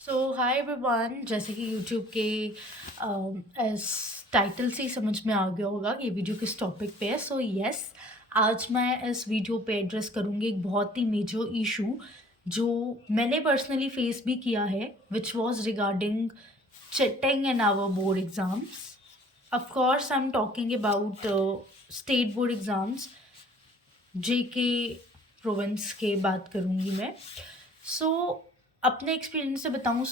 सो hi everyone, जैसे कि YouTube के इस टाइटल से ही समझ में आ गया होगा कि ये वीडियो किस टॉपिक पे है। सो यस, आज मैं इस वीडियो पे एड्रेस करूँगी एक बहुत ही मेजर इशू जो मैंने पर्सनली फेस भी किया है, which was regarding cheating in our board exams. Of course I am talking about state board exams, JK province के बात करूँगी मैं। सो अपने एक्सपीरियंस से बताऊँ,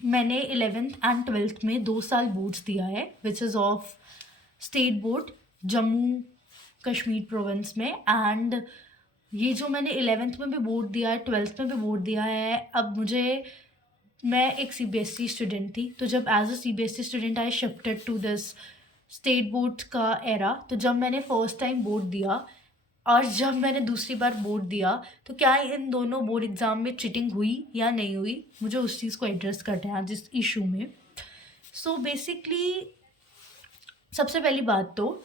मैंने 11th एंड 12th में 2 साल बोर्ड्स दिया है, which is of state board Jammu Kashmir province में। एंड ये जो मैंने 11th में भी बोर्ड दिया है, 12th में भी बोर्ड दिया है। अब मैं एक सीबीएसई स्टूडेंट थी, तो जब as a CBSE student I shifted to this state board का एरा, तो जब मैंने फर्स्ट टाइम बोर्ड दिया और जब मैंने दूसरी बार बोर्ड दिया, तो क्या इन दोनों बोर्ड एग्ज़ाम में चीटिंग हुई या नहीं हुई, मुझे उस चीज़ को एड्रेस करना है आज इस इशू में। सो बेसिकली सबसे पहली बात तो,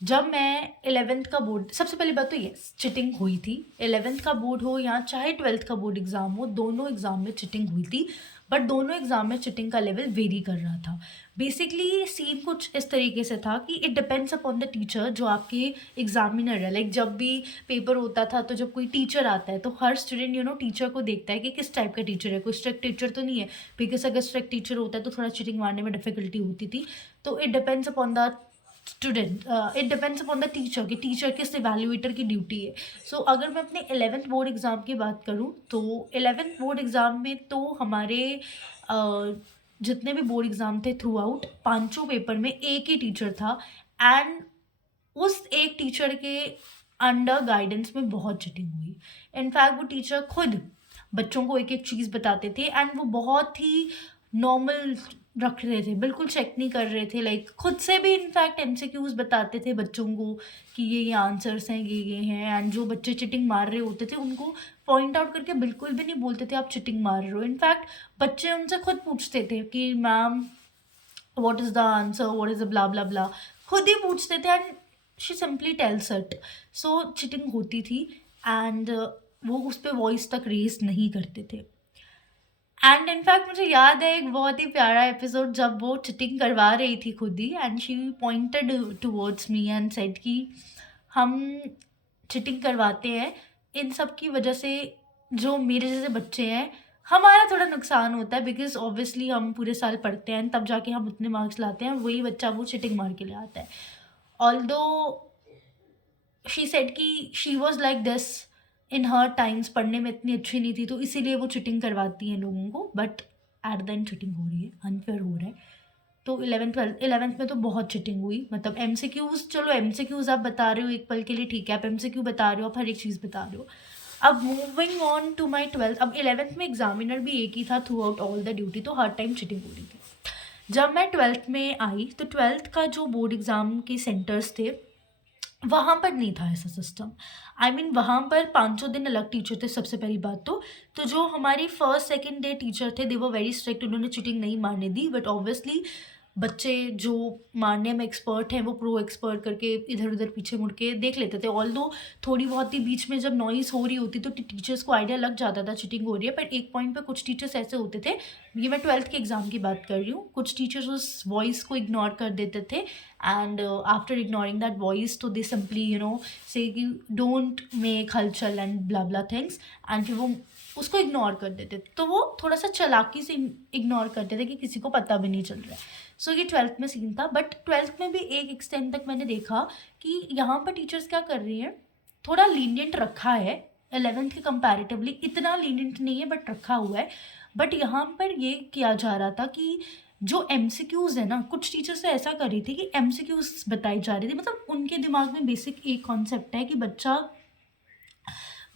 जब मैं 11th का बोर्ड, सबसे पहली बात तो यस, चीटिंग हुई थी। 11th का बोर्ड हो या चाहे 12th का बोर्ड एग्ज़ाम हो, दोनों एग्ज़ाम में चीटिंग हुई थी। बट दोनों एग्ज़ाम में चीटिंग का लेवल वेरी कर रहा था। बेसिकली सीन कुछ इस तरीके से था कि it depends upon the teacher जो आपके एग्जामिनर है। लाइक जब भी पेपर होता था, तो जब कोई टीचर आता है तो हर स्टूडेंट टीचर को देखता है कि किस टाइप का टीचर है, कोई स्ट्रिक्ट टीचर तो नहीं है। बिकॉज अगर स्ट्रिक्ट टीचर होता है तो थोड़ा चीटिंग मारने में डिफिकल्टी होती थी। तो it depends upon the student, it depends upon the teacher कि टीचर किस इवैल्यूएटर की ड्यूटी है। सो अगर मैं अपने 11th बोर्ड एग्ज़ाम की बात करूँ, तो 11th बोर्ड एग्ज़ाम में तो हमारे जितने भी बोर्ड एग्ज़ाम थे थ्रू आउट, पांचों पेपर में एक ही टीचर था। एंड उस एक टीचर के अंडर गाइडेंस में बहुत चीटिंग हुई। इनफैक्ट वो टीचर खुद बच्चों को एक एक चीज़ बताते थे एंड वो बहुत ही नॉर्मल रख रहे थे, बिल्कुल चेक नहीं कर रहे थे। लाइक खुद से भी इनफैक्ट एमसीक्यूज बताते थे बच्चों को कि ये आंसर्स हैं, ये हैं। एंड जो बच्चे चिटिंग मार रहे होते थे उनको पॉइंट आउट करके बिल्कुल भी नहीं बोलते थे आप चिटिंग मार रहे हो। इनफैक्ट बच्चे उनसे खुद पूछते थे कि ma'am what is the answer, what is the blah blah blah, खुद ही पूछते थे। And she simply tells it. So cheating होती थी एंड वो उस पर वॉइस तक रेज नहीं करते थे। एंड इनफैक्ट मुझे याद है एक बहुत ही प्यारा एपिसोड जब वो चिटिंग करवा रही थी खुद ही, and she pointed towards me and said कि हम चिटिंग करवाते हैं इन सब की वजह से, जो मेरे जैसे बच्चे हैं हमारा थोड़ा नुकसान होता है। बिकॉज ऑब्वियसली हम पूरे साल पढ़ते हैं तब जाके हम उतने मार्क्स लाते हैं, वही बच्चा वो चिटिंग मार के ले आता है। ऑल्दो शी सेड कि she was like this in her times, पढ़ने में इतनी अच्छी नहीं थी तो इसीलिए वो चिटिंग करवाती हैं लोगों को। But at the end cheating हो रही है, अनफेयर हो रहा है। तो 11th में तो बहुत चिटिंग हुई। मतलब एमसीक्यूज, चलो एमसीक्यूज आप बता रहे हो एक पल के लिए, ठीक है, आप एमसीक्यू बता रहे हो, आप हर एक चीज़ बता रहे हो। अब moving on to my 12th, अब 11th में एग्जामिनर भी एक ही था through out all the duty, तो हर टाइम चिटिंग हो रही थी। जब मैं 12th में आई तो 12th का जो बोर्ड एग्ज़ाम के सेंटर्स थे वहाँ पर नहीं था ऐसा सिस्टम। आई मीन वहाँ पर 500 दिन अलग टीचर थे। सबसे पहली बात तो जो हमारी फर्स्ट सेकंड डे टीचर थे, दे वर वेरी स्ट्रिक्ट, उन्होंने चीटिंग नहीं मारने दी। बट ऑब्वियसली बच्चे जो मारने में एक्सपर्ट हैं वो प्रो एक्सपर्ट करके इधर उधर पीछे मुड़ के देख लेते थे। ऑल्दो थोड़ी बहुत ही बीच में जब नॉइस हो रही होती तो टीचर्स को आइडिया लग जाता था चीटिंग हो रही है। पर एक पॉइंट पे कुछ टीचर्स ऐसे होते थे, ये मैं 12th के एग्ज़ाम की बात कर रही हूँ, कुछ टीचर्स उस वॉइस को इग्नोर कर देते थे। And after ignoring that voice, तो दे सिंपली से कि डोंट मेक हलचल and blah blah things, and फिर वो उसको इग्नोर कर देते थे। तो वो थोड़ा सा चालाकी से इग्नोर करते थे कि किसी को पता भी नहीं चल रहा है। सो ये 12th में सीन था। बट 12th में भी एक एक्सटेंड तक मैंने देखा कि यहाँ पर टीचर्स क्या कर रही हैं, थोड़ा लीनियंट रखा है 11th के कंपैरेटिवली, इतना लीनियंट नहीं है बट रखा हुआ है। बट यहाँ पर ये किया जा रहा था कि जो एमसीक्यूज है ना, कुछ टीचर्स ऐसा कर रही थी कि एमसीक्यूज बताई जा रही थी। मतलब उनके दिमाग में बेसिक एक कॉन्सेप्ट है कि बच्चा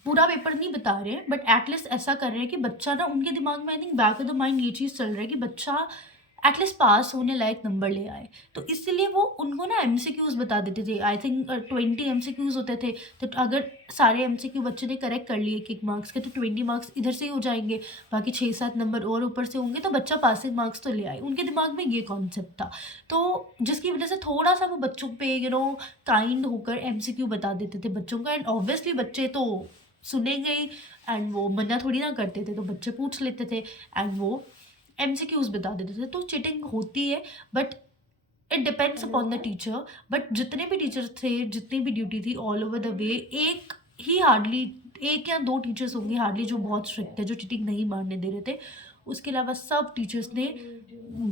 पूरा पेपर नहीं बता रहे हैं, बट एटलीस्ट ऐसा कर रहे हैं कि बच्चा ना, उनके दिमाग में I think back of the mind ये चीज़ चल रहा है कि बच्चा एटलीस्ट पास होने लायक नंबर ले आए। तो इसलिए वो उनको ना एमसीक्यूज बता देते थे। आई थिंक 20 एमसीक्यूज होते थे, तो अगर सारे एमसीक्यू बच्चे ने करेक्ट कर लिए एक मार्क्स के, तो 20 मार्क्स इधर से ही हो जाएंगे, बाकी 6-7 नंबर और ऊपर से होंगे, तो बच्चा पासिंग मार्क्स तो ले आए। उनके दिमाग में ये कॉन्सेप्ट था, तो जिसकी वजह से थोड़ा सा वो बच्चों पे काइंड होकर एमसीक्यू बता देते थे बच्चों का। एंड ऑब्वियसली बच्चे तो सुनेंगे ही, एंड वो मना थोड़ी ना करते थे, तो बच्चे पूछ लेते थे एंड वो MCQs बता देते थे। तो चीटिंग होती है, but it depends upon the teacher. But जितने भी टीचर्स थे, जितनी भी ड्यूटी थी all over the way, hardly एक या दो टीचर्स होंगे हार्डली जो बहुत स्ट्रिक्ट थे, जो चीटिंग नहीं मारने दे रहे थे। उसके अलावा सब टीचर्स ने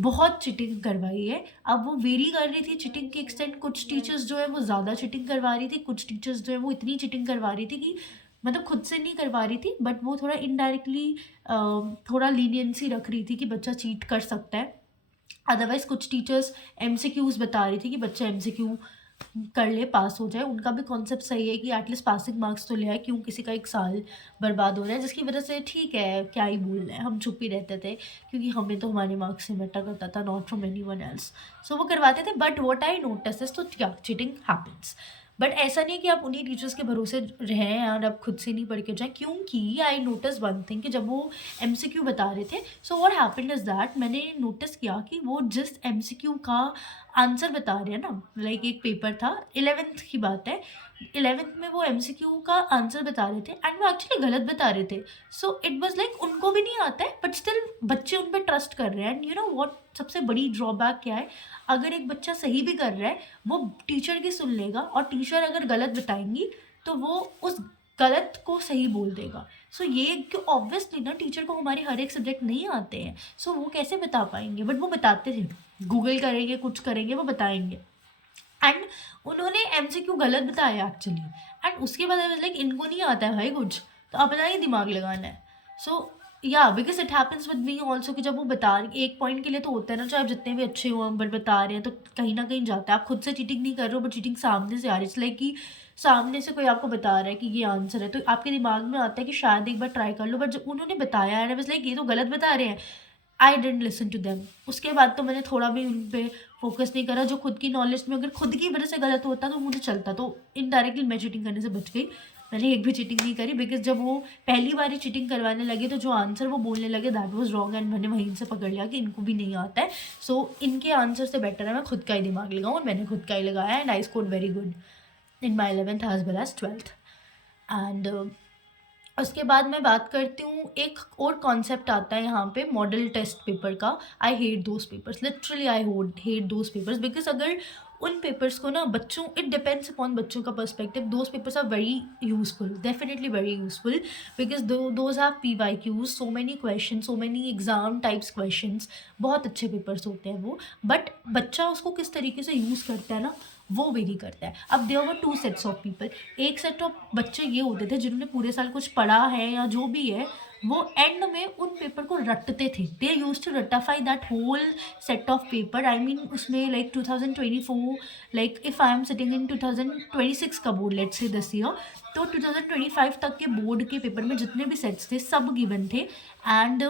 बहुत चीटिंग करवाई है। अब वो वेरी कर रही थी चीटिंग की एक्सटेंट। कुछ टीचर्स जो है वो ज़्यादा चीटिंग करवा रही थी, कुछ टीचर्स जो है वो इतनी चीटिंग करवा रही थी कि मतलब खुद से नहीं करवा रही थी, बट वो थोड़ा इनडायरेक्टली थोड़ा लीनियंसी रख रही थी कि बच्चा चीट कर सकता है। अदरवाइज कुछ टीचर्स MCQs बता रही थी कि बच्चा MCQ कर ले, पास हो जाए। उनका भी कॉन्सेप्ट सही है कि एटलीस्ट पासिंग मार्क्स तो ले आए, क्यों किसी का एक साल बर्बाद हो रहा है, जिसकी वजह से ठीक है, क्या ही बोल रहे हैं, हम चुप ही रहते थे क्योंकि हमें तो हमारे मार्क्स से मैटर करता था, not from anyone else. So वो करवाते थे। But what I notice is, तो क्या चीटिंग हैपन्स, बट ऐसा नहीं कि आप उन्हीं टीचर्स के भरोसे रहें और आप खुद से नहीं पढ़ के जाएँ। क्योंकि आई नोटिस वन थिंग कि जब वो MCQ बता रहे थे, so what happened is that, मैंने नोटिस किया कि वो जिस MCQ का आंसर बता रहे हैं ना, लाइक एक पेपर था 11th की बात है, 11th में वो MCQ का आंसर बता रहे थे एंड वो एक्चुअली गलत बता रहे थे। सो इट वाज लाइक उनको भी नहीं आता है, बट स्टिल बच्चे उन पर ट्रस्ट कर रहे हैं। एंड यू नो व्हाट सबसे बड़ी ड्रॉबैक क्या है, अगर एक बच्चा सही भी कर रहा है वो टीचर की सुन लेगा, और टीचर अगर गलत बताएंगी तो वो उस गलत को सही बोल देगा। सो ये क्यों, ऑब्वियसली ना टीचर को हमारे हर एक सब्जेक्ट नहीं आते हैं, सो वो कैसे बता पाएंगे, बट वो बताते थे, गूगल करेंगे, कुछ करेंगे, वो बताएंगे। एंड उन्होंने MCQ गलत बताया एक्चुअली, एंड उसके बाद लाइक इनको नहीं आता है भाई कुछ, तो अपना ही दिमाग लगाना है। सो या because it happens with me also कि जब वो बता एक पॉइंट के लिए तो होता है ना, चाहे आप जितने भी अच्छे हो बट बता रहे हैं तो कहीं ना कहीं जाता है। आप खुद से चीटिंग नहीं कर रहे हो, बट चीटिंग सामने से आ रही है। लाइक कि सामने से कोई आपको बता रहा है कि ये आंसर है, तो आपके दिमाग में आता है कि शायद एक बार ट्राई कर लो, बट जब उन्होंने बताया है बस लाइक ये तो गलत बता रहे हैं, आई डेंट लिसन टू देम। उसके बाद तो मैंने थोड़ा भी उन पर फोकस नहीं करा। जो खुद की नॉलेज में अगर खुद की वजह से गलत होता तो मुझे चलता, तो इनडायरेक्टली मैं चीटिंग करने से बच गई। मैंने एक भी चीटिंग नहीं करी, बिकॉज जब वो पहली बार ही चीटिंग करवाने लगे तो जो आंसर वो बोलने लगे दैट वाज रॉन्ग, एंड मैंने वहीं से पकड़ लिया कि इनको भी नहीं आता है। सो इनके आंसर से बेटर है मैं खुद का ही दिमाग लगाऊँ, और मैंने खुद का ही लगाया, and I scored very good in my 11th as well as 12th। And उसके बाद मैं बात करती हूँ, एक और कॉन्सेप्ट आता है यहाँ पे मॉडल टेस्ट पेपर का। I hate those papers, literally I hate those papers, because अगर उन पेपर्स को ना बच्चों, इट डिपेंड्स अपॉन बच्चों का perspective, those papers are very useful, definitely very useful, because those have PYQs, so many question, so many exam types questions, बहुत अच्छे papers होते हैं वो। बट बच्चा उसको किस तरीके से यूज़ करता है ना, वो वेरी करता है। अब there were 2 sets of people. एक सेट ऑफ बच्चे ये होते थे जिन्होंने पूरे साल कुछ पढ़ा है या जो भी है, वो एंड में उन पेपर को रटते थे। दे यूज टू रटाफाई that whole set of paper. I mean उसमें like 2024, like if I am sitting in 2026 का board, let's say this year, तो 2025 तक के बोर्ड के पेपर में जितने भी सेट्स थे सब गिवन थे, एंड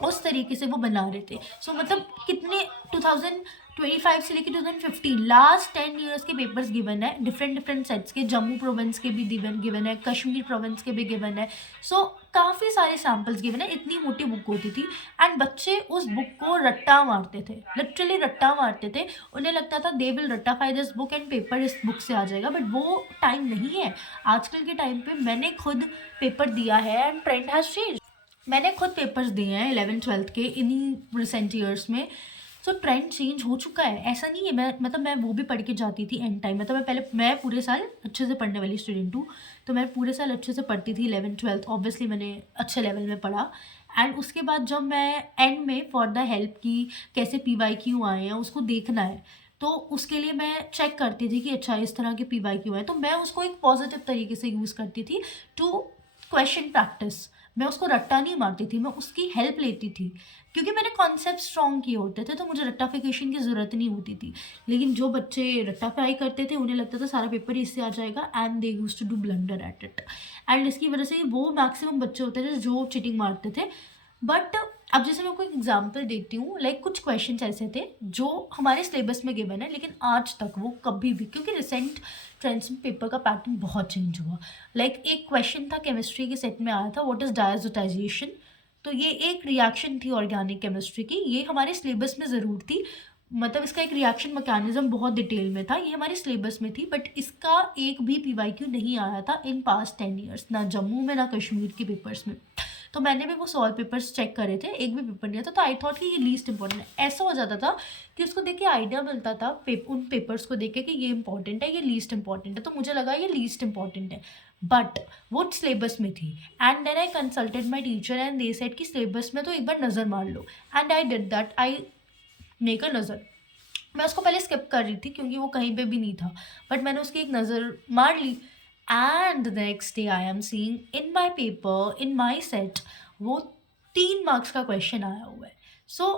उस तरीके से वो बना रहे थे। सो मतलब कितने 2025 से लेकर 2015 लास्ट 10 ईयर्स के पेपर्स गिवन है, डिफरेंट सेट्स के। जम्मू प्रोविंस के भी गिवन है, कश्मीर प्रोविंस के भी गिवन है। सो काफ़ी सारे सैम्पल्स गिवन है। इतनी मोटी बुक होती थी, एंड बच्चे उस बुक को रट्टा मारते थे, लिटरली रट्टा मारते थे। उन्हें लगता था दे विल रट्टाफाई दिस बुक एंड पेपर इस बुक से आ जाएगा, बट वो टाइम नहीं है। आजकल के टाइम पे मैंने खुद पेपर दिया है एंड ट्रेंड हैज़ चेंज। मैंने खुद पेपर्स दिए हैं 11th-12th के इन्हीं रिसेंट ईयर्स में। सो ट्रेंड चेंज हो चुका है। ऐसा नहीं है मैं वो भी पढ़ के जाती थी एंड टाइम। मतलब मैं पूरे साल अच्छे से पढ़ने वाली स्टूडेंट हूँ, तो मैं पूरे साल अच्छे से पढ़ती थी 11th-12th। ऑब्वियसली मैंने अच्छे लेवल में पढ़ा, एंड उसके बाद जब मैं एंड में फॉर द हेल्प की कैसे PYQ आए हैं उसको देखना है, तो उसके लिए मैं चेक करती थी कि अच्छा इस तरह के PYQ आए, तो मैं उसको एक पॉजिटिव तरीके से यूज़ करती थी टू क्वेश्चन प्रैक्टिस। मैं उसको रट्टा नहीं मारती थी, मैं उसकी हेल्प लेती थी, क्योंकि मैंने कॉन्सेप्ट स्ट्रॉन्ग किए होते थे, तो मुझे रट्टाफिकेशन की ज़रूरत नहीं होती थी। लेकिन जो बच्चे रट्टाफाई करते थे उन्हें लगता था सारा पेपर ही इससे आ जाएगा, and they use to do blunder at it. And इसकी वजह से वो मैक्सिमम बच्चे होते थे जो चीटिंग मारते थे। बट अब जैसे मैं कोई एग्जांपल देती हूँ, लाइक कुछ क्वेश्चंस ऐसे थे जो हमारे सिलेबस में गिवन है, लेकिन आज तक वो कभी भी, क्योंकि रिसेंट ट्रेंड्स में पेपर का पैटर्न बहुत चेंज हुआ। लाइक एक क्वेश्चन था केमिस्ट्री के सेट में आया था, व्हाट इज डायजोटाइजेशन। तो ये एक रिएक्शन थी ऑर्गेनिक केमिस्ट्री की, ये हमारे सिलेबस में ज़रूर थी, मतलब इसका एक रिएक्शन मैकेनिज्म बहुत डिटेल में था, ये हमारे सिलेबस में थी, बट इसका एक भी पीवाईक्यू नहीं आया था इन पास्ट 10 ईयर्स, ना जम्मू में ना कश्मीर के पेपर्स में। तो मैंने भी वो 100 पेपर्स चेक करे थे, एक भी पेपर नहीं था, तो आई थॉट कि ये लीस्ट इंपॉर्टेंट है। ऐसा हो जाता था कि उसको देख के आइडिया मिलता था उन पेपर्स को देख के कि ये इंपॉर्टेंट है, ये लीस्ट इंपॉर्टेंट है, तो मुझे लगा ये लीस्ट इंपॉर्टेंट है, बट वो सिलेबस में थी। And then I consulted my teacher and they said कि सिलेबस में तो एक बार नज़र मार लो, and I did that, I make a नज़र। मैं उसको पहले स्किप कर रही थी क्योंकि वो कहीं पे भी नहीं था, बट मैंने उसकी एक नज़र मार ली, and next day I am seeing in my paper, in my set, वो 3 मार्क्स का क्वेश्चन आया हुआ है। सो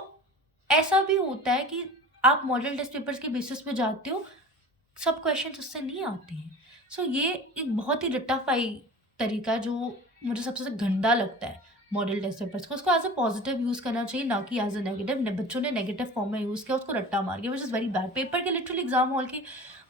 ऐसा भी होता है कि आप मॉडल टेस्ट पेपर्स के बेसिस पे जाते हो, सब क्वेश्चन उससे नहीं आते हैं। सो ये एक बहुत ही रट्टाफाई तरीका है जो मुझे सबसे गंदा लगता है मॉडल टेस्ट पेपर्स को। उसको एज अ पॉजिटिव यूज़ करना चाहिए, ना कि एज अ नेगेटिव। बच्चों ने नेगेटिव फॉर्म में यूज़ किया, उसको रट्टा मार गया, which is very bad. Paper के लिटरली एग्जाम हॉल के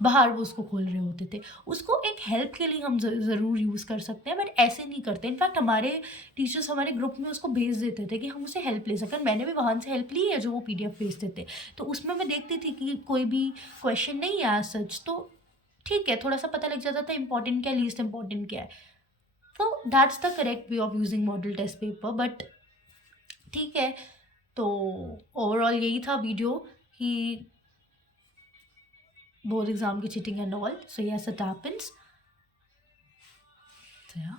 बाहर वो उसको खोल रहे होते थे। उसको एक हेल्प के लिए हम ज़रूर यूज़ कर सकते हैं, बट ऐसे नहीं करते। इनफैक्ट हमारे टीचर्स हमारे ग्रुप में उसको भेज देते थे कि हम उसे हेल्प ले सकें। मैंने भी वहाँ से हेल्प ली है जो वो PDF भेजते थे, तो उसमें मैं देखती थी कि कोई भी क्वेश्चन नहीं है सच, तो ठीक है, थोड़ा-सा पता लग जाता था इम्पोर्टेंट क्या है, लीस्ट इम्पोर्टेंट क्या है। तो that's the correct way of using model test paper, but ठीक है। तो ओवरऑल यही था वीडियो कि बोर्ड एग्जाम की cheating and all. So yes, it happens. So yeah.